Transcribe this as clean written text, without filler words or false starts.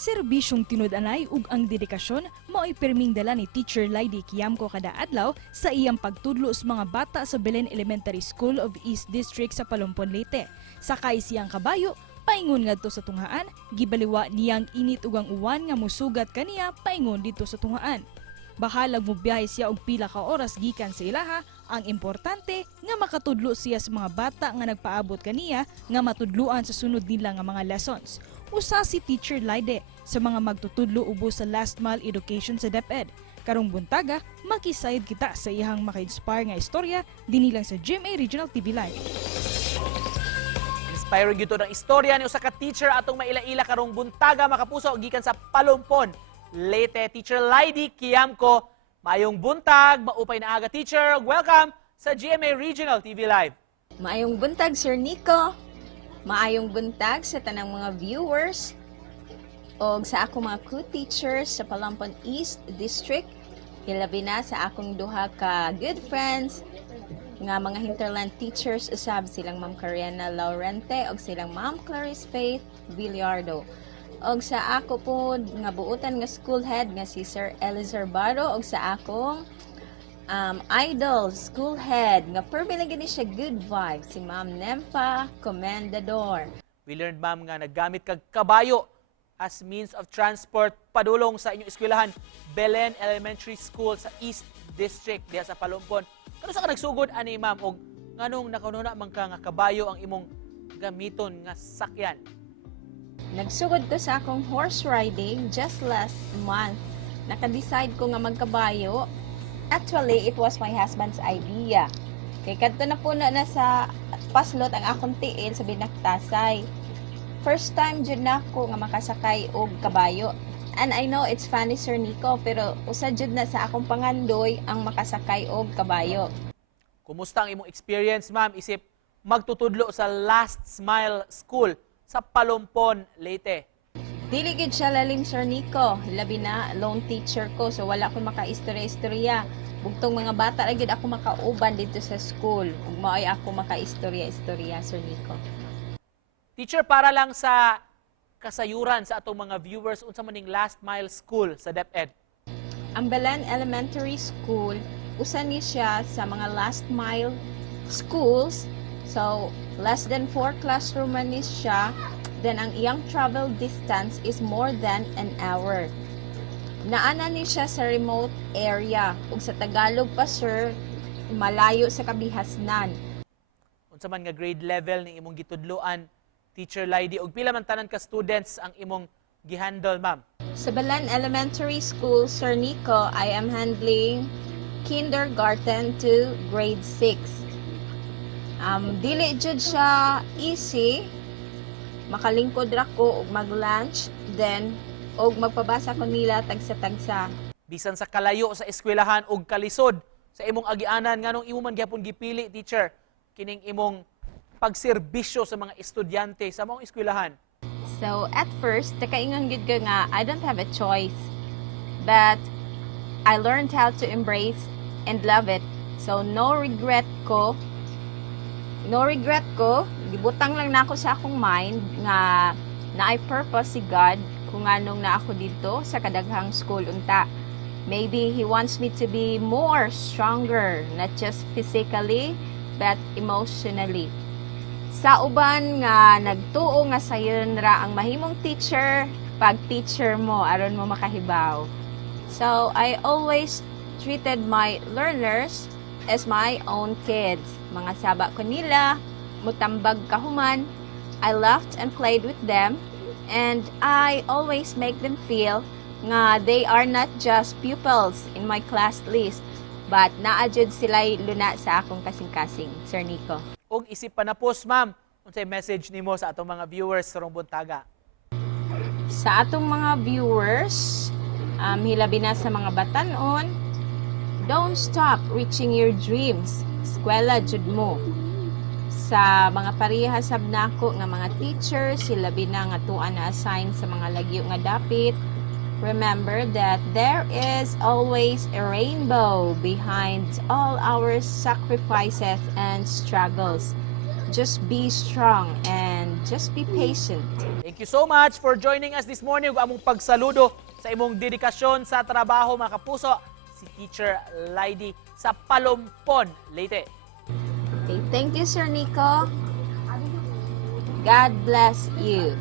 Serbisyong tinud-anay ug ang dedikasyon mao'y perming dala ni Teacher Lady Kiamco kada adlaw sa iyang pagtudlo sa mga bata sa Belen Elementary School of East District sa Palumpon, Leyte. Sakay siyang kabayo, paingon ngadto sa tunghaan, gibaliwa niyang init ug ang uwan nga musugat kaniya paingon dito sa tunghaan. Bahalag mo biyahe siya og pila ka oras gikan sa ilaha, ang importante nga makatudlo siya sa mga bata nga nagpaabot kaniya nga matudluan sa sunod nila nga mga lessons. Usa si Teacher Laide sa mga magtutudlo ubos sa last mile education sa DepEd. Karong buntaga, makisayod kita sa iyang maka-inspire nga istorya dinilang sa GMA Regional TV Live. Inspiring gito ng istorya ni usa ka teacher atong maila-ila karong buntaga makapuso gikan sa Palumpon, Leyte. Teacher Lady Kiamco, maayong buntag, maupay na aga teacher. Welcome sa GMA Regional TV Live. Maayong buntag, Sir Nico. Maayong buntag sa tanang mga viewers o sa akong mga co-teachers sa Palumpon East District. Hilabi na sa akong duha ka good friends nga mga hinterland teachers usab silang Ma'am Cariana Laurente o silang Ma'am Clarice Faith Villardo. Og sa ako po nga buutan nga school head nga si Sir Eliezer Baro og sa akong idol school head nga permi lagi ni siya good vibe si Ma'am Nempa Comendador. We learned, ma'am, nga naggamit kag kabayo as means of transport padulong sa inyong eskwelahan, Belen Elementary School sa East District diha sa Palumpon. Kano sa ka nagsugod ani, ma'am, og nganong nakanuna man ka nga kabayo ang imong gamiton nga sakyan? Nagsugod ko sa akong horse riding just last month. Naka-decide ko nga magkabayo. Actually, it was my husband's idea. Kay kadto na puno na sa paslot ang akong tiil sa Binaktasay. First time jud na ako nga makasakay og kabayo. And I know it's funny, Sir Nico, pero usa jud na sa akong pangandoy ang makasakay og kabayo. Kumusta ang imong experience, ma'am, isip magtutudlo sa Last Smile School sa Palumpon, Leyte? Dili gid siya lalim, Sir Nico. Labi na lone teacher ko, so wala ko maka-istorya-istorya. Bugtong mga bata ra gid ako makauban dito sa school. Ug mao'y ako maka-istorya-istorya, Sir Nico. Teacher, para lang sa kasayuran sa atong mga viewers, unsa man ning Last Mile School sa DepEd? Ang Belen Elementary School, usa ni siya sa mga last mile schools. So, less than 4 classroom man ni siya. Then, ang iyang travel distance is more than an hour. Naana ni siya sa remote area. Ug sa Tagalog pa, sir, malayo sa kabihasnan. Unsa man nga grade level ni imong gitudloan, Teacher Lady, og pila man tanan ka students ang imong gihandle, ma'am? Sa Belen Elementary School, Sir Nico, I am handling kindergarten to grade 6. Dili jud siya easy. Makalingkod ra ko og mag-lunch, then og magpabasa ko nila tagsa-tagsa. Bisan sa kalayo sa eskwelahan og kalisod sa imong agianan, nganong imo man gyapon gipili, teacher, kining imong pagserbisyo sa mga estudyante sa mong eskwelahan? So, at first, nakaingon gid ko nga I don't have a choice. But I learned how to embrace and love it. So, no regret ko. Gibutang lang na ako sa akong mind nga naay purpose si God kung anong na ako dito sa kadaghang school unta. Maybe He wants me to be more stronger, not just physically, but emotionally. Sa uban nga nagtuo nga sayon ra ang mahimong teacher pag teacher mo aron mo makahibaw. So I always treated my learners as my own kids. Mga saba ko nila, mutambag kahuman. I laughed and played with them, and I always make them feel nga they are not just pupils in my class list, but naadjud sila'y luna sa akong kasing-kasing, Sir Nico. Og isip panapos, ma'am, unsay message nimo sa atong mga viewers karong buntaga? Sa atong mga viewers, hilabi na sa mga batanon, don't stop reaching your dreams. Eskwela jud mo. Sa mga parehasab nako nga mga teachers, sila bina nga tuan na assign sa mga lagyo nga dapit. Remember that there is always a rainbow behind all our sacrifices and struggles. just be strong and just be patient. Thank you so much for joining us this morning. Ug among pagsaludo sa imong dedikasyon sa trabaho, mga kapuso, si Teacher Lady sa Palumpon, Leyte. Okay, thank you, Sir Nico. God bless you.